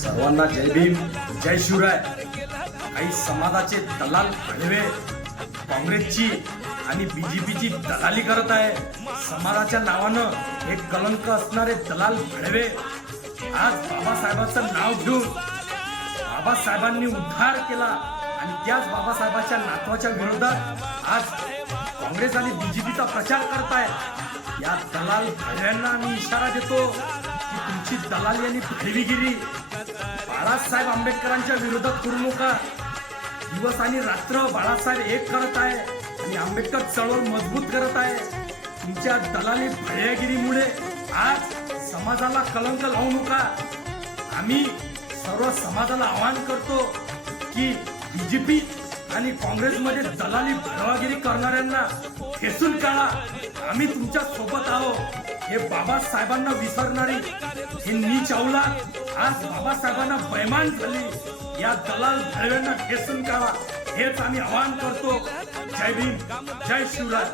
सर्वांना जय भीम जय शिवराय. काही समाजाचे दलाल भडवे काँग्रेसची आणि बीजेपीची दलाली करत आहे. समाजाच्या नावानं एक कलंक असणारे दलाल भडवे आज बाबासाहेबांचं नाव घेऊन बाबासाहेबांनी उद्धार केला आणि त्याच बाबासाहेबांच्या नातवाच्या विरोधात आज काँग्रेस आणि बीजेपीचा प्रचार करताय. या दलाल भडव्यांना आम्ही इशारा देतो की तुमची दलाली आणि भडवीगिरी बाळासाहेब आंबेडकरांच्या विरोधात करू नका दिवस आणि रात्र बाळासाहेब एक करत आहे आणि आंबेडकर चळवळ मजबूत करत आहे. तुमच्या दलाली भडव्यागिरीमुळे आज समाजाला कलंक लावू नका. आम्ही सर्व समाजाला आवाहन करतो की बीजेपी आणि काँग्रेसमध्ये दलाली भडवागिरी करणाऱ्यांना खेचून काढा. आम्ही तुमच्यासोबत आहोत. हे बाबासाहेबांना विसरणारी हे नीच अवलाद आज बाबासाहेबांना बैमान झाली. या दलाल भळव्यांना ठेसून काढा हेच आम्ही आवाहन करतो. जय भीम. जय शिवराय.